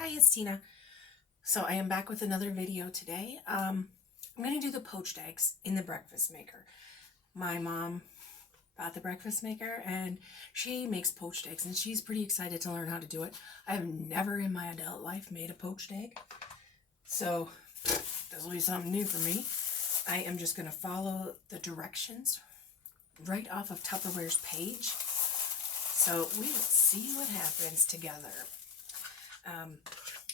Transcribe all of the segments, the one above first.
Hi, it's Tina. So I am back with another video today. I'm going to do the poached eggs in the breakfast maker. My mom bought the breakfast maker and she makes poached eggs and she's pretty excited to learn how to do it. I have never in my adult life made a poached egg. So this will be something new for me. I am just going to follow the directions right off of Tupperware's page. So we will see what happens together.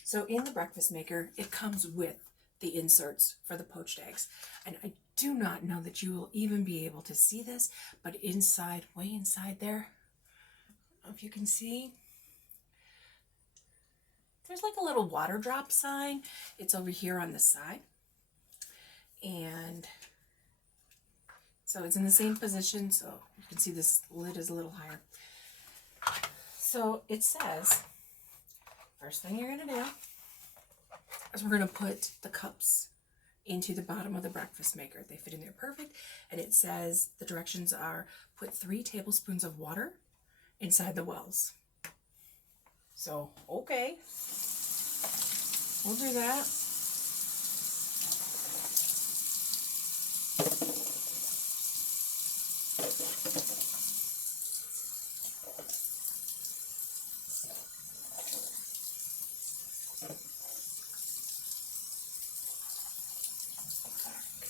So in the breakfast maker, it comes with the inserts for the poached eggs. And I do not know that you will even be able to see this, but inside, way inside there, I don't know if you can see, there's like a little water drop sign. It's over here on the side. And so it's in the same position, so you can see this lid is a little higher. So it says, first thing you're going to do is we're going to put the cups into the bottom of the breakfast maker. They fit in there perfect. And it says the directions are put 3 tablespoons of water inside the wells. So, okay. We'll do that.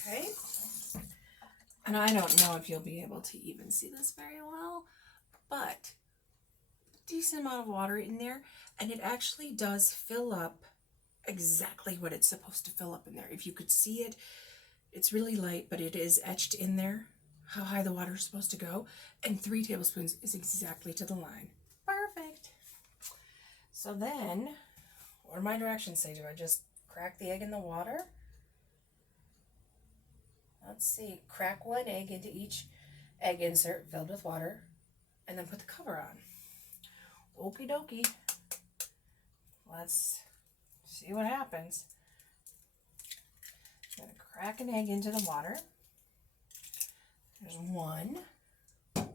Okay, and I don't know if you'll be able to even see this very well, but decent amount of water in there, and it actually does fill up exactly what it's supposed to fill up in there. If you could see it, it's really light, but it is etched in there how high the water is supposed to go, and 3 tablespoons is exactly to the line. Perfect. So then, what do my directions say? Do I just crack the egg in the water? Let's see, crack 1 egg into each egg insert filled with water, and then put the cover on. Okie dokie. Let's see what happens. I'm going to crack an egg into the water. There's 1. And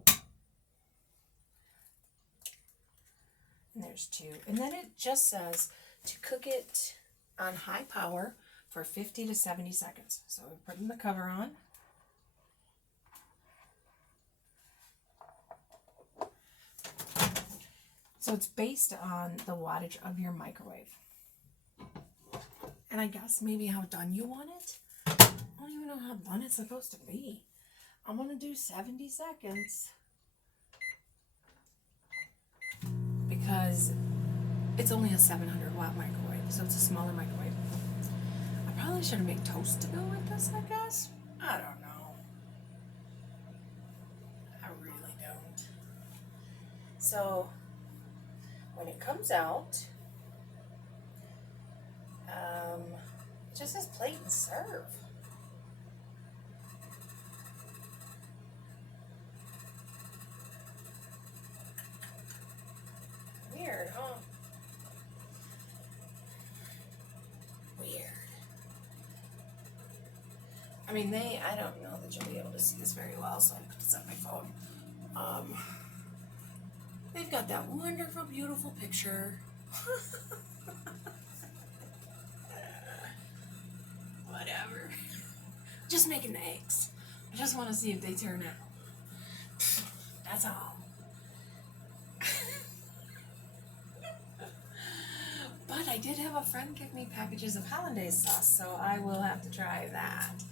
there's 2. And then it just says to cook it on high power for 50 to 70 seconds. So we're putting the cover on. So it's based on the wattage of your microwave. And I guess maybe how done you want it. I don't even know how done it's supposed to be. I'm going to do 70 seconds. Because it's only a 700 watt microwave, so it's a smaller microwave. I probably should have made toast to go with this, I guess. I don't know. I really don't. So, when it comes out, it just says plate and serve. Weird, huh? Weird. I mean, I don't know that you'll be able to see this very well, so I put this on my phone. They've got that wonderful, beautiful picture. Whatever. Just making the eggs. I just want to see if they turn out. That's all. But I did have a friend give me packages of hollandaise sauce, so I will have to try that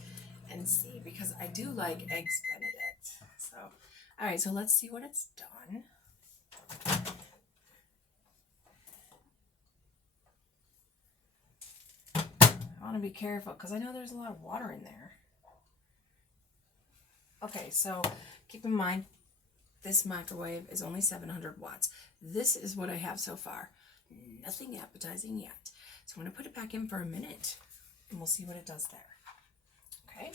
and see, because I do like eggs Benedict. So, all right, so let's see what it's done. I want to be careful because I know there's a lot of water in there. Okay, so keep in mind, this microwave is only 700 watts. This is what I have so far. Nothing appetizing yet. So I'm going to put it back in for a minute and we'll see what it does there. Okay.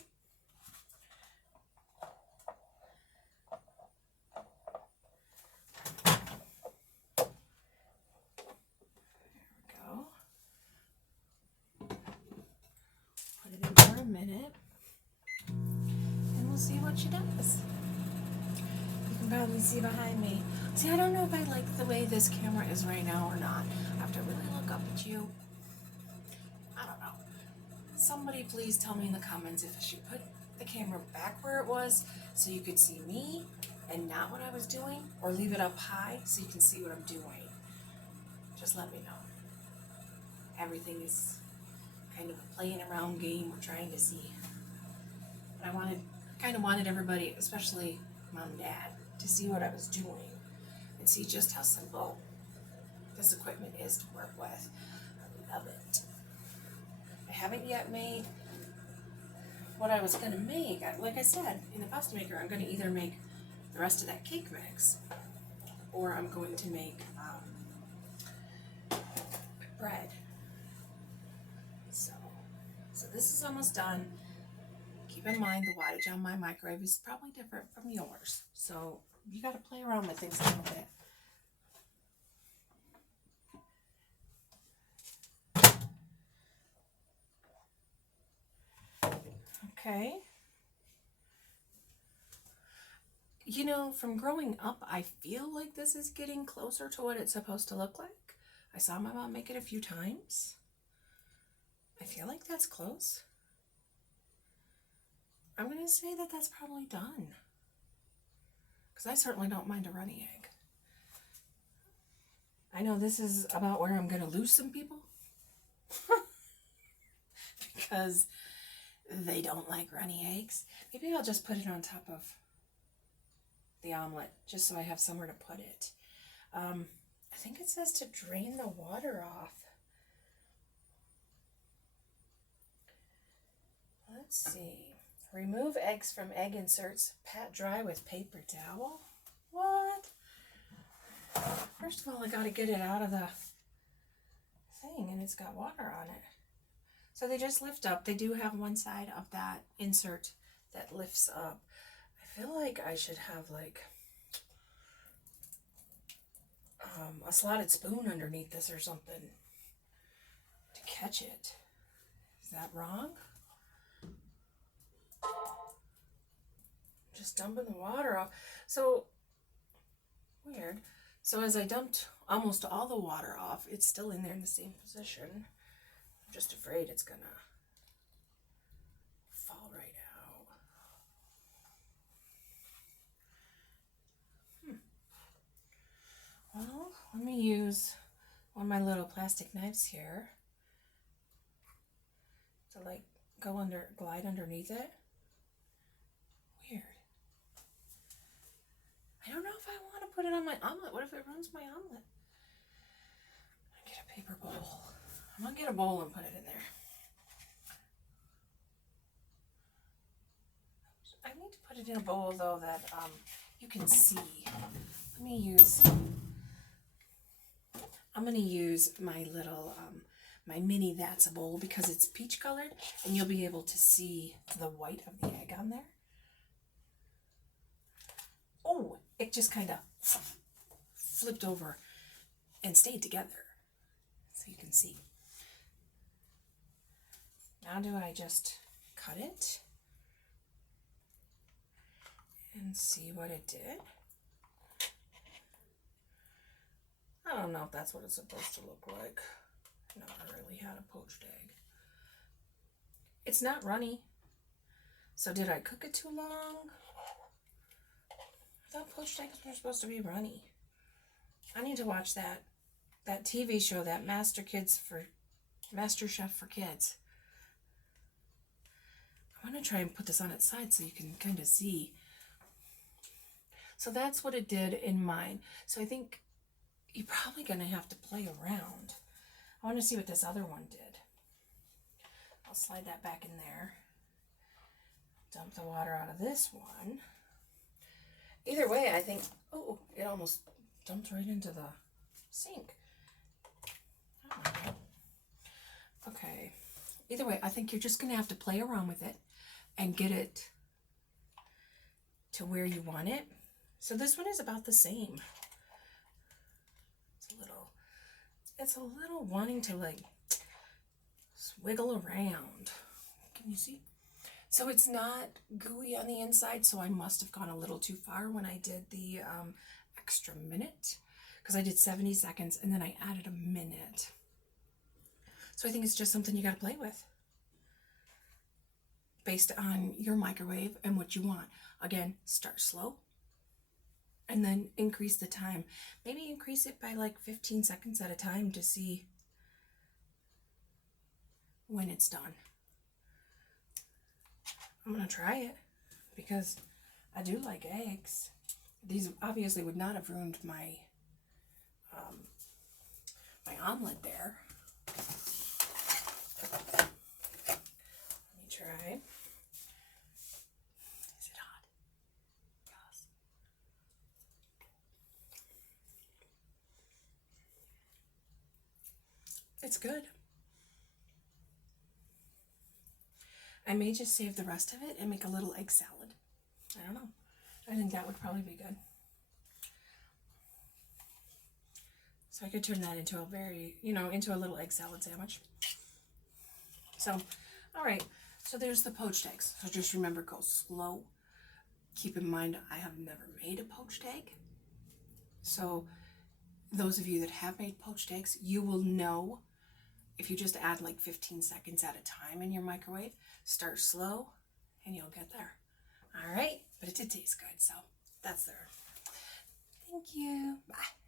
A minute and we'll see what she does. You can probably see behind me. See, I don't know if I like the way this camera is right now or not. I have to really look up and at you? I don't know. Somebody please tell me in the comments if I should put the camera back where it was so you could see me and not what I was doing, or leave it up high so you can see what I'm doing. Just let me know. Everything is kind of a playing around game. We're trying to see. But I kind of wanted everybody, especially Mom and Dad, to see what I was doing and see just how simple this equipment is to work with. I love it. I haven't yet made what I was going to make. Like I said, in the pasta maker, I'm going to either make the rest of that cake mix, or I'm going to make bread. So this is almost done. Keep in mind the wattage on my microwave is probably different from yours, so you got to play around with things a little bit. Okay. You know, from growing up, I feel like this is getting closer to what it's supposed to look like. I saw my mom make it a few times. I feel like that's close. I'm going to say that that's probably done. Because I certainly don't mind a runny egg. I know this is about where I'm going to lose some people. Because they don't like runny eggs. Maybe I'll just put it on top of the omelet, just so I have somewhere to put it. I think it says to drain the water off. Let's see. Remove eggs from egg inserts. Pat dry with paper towel. What? First of all, I got to get it out of the thing, and it's got water on it. So they just lift up. They do have one side of that insert that lifts up. I feel like I should have like a slotted spoon underneath this or something to catch it. Is that wrong? Just dumping the water off. So weird. So as I dumped almost all the water off, it's still in there in the same position. I'm just afraid it's gonna fall right out. Well, let me use one of my little plastic knives here to like glide underneath it. Weird. I don't know if I want to put it on my omelet. What if it ruins my omelet? I get a paper bowl. I'm gonna get a bowl and put it in there. I need to put it in a bowl though that you can see. I'm gonna use my little my mini That's a Bowl because it's peach colored and you'll be able to see the white of the egg on there. Oh, it just kind of flipped over and stayed together so you can see. Now do I just cut it and see what it did? I don't know if that's what it's supposed to look like. I've never really had a poached egg. It's not runny. So did I cook it too long? I thought poached eggs were supposed to be runny. I need to watch that TV show, that Master Chef for Kids. I want to try and put this on its side so you can kind of see. So that's what it did in mine. So I think you're probably going to have to play around. I want to see what this other one did. I'll slide that back in there. Dump the water out of this one. Either way, I think, oh, it almost dumped right into the sink. Okay. Either way, I think you're just going to have to play around with it and get it to where you want it. So this one is about the same. It's a little wanting to like wiggle around. Can you see? So it's not gooey on the inside, so I must have gone a little too far when I did the extra minute, because I did 70 seconds and then I added a minute. So I think it's just something you got to play with based on your microwave and what you want. Again, start slow and then increase the time. Maybe increase it by like 15 seconds at a time to see when it's done. I'm going to try it because I do like eggs. These obviously would not have ruined my my omelet there. Let me try. Is it hot? Yes. It's good. I may just save the rest of it and make a little egg salad. I don't know. I think that would probably be good. So I could turn that into a very, into a little egg salad sandwich. So, all right. So there's the poached eggs. So just remember, go slow. Keep in mind, I have never made a poached egg. So those of you that have made poached eggs, you will know if you just add like 15 seconds at a time in your microwave, start slow, and you'll get there. All right. But it did taste good. So that's there. Thank you. Bye.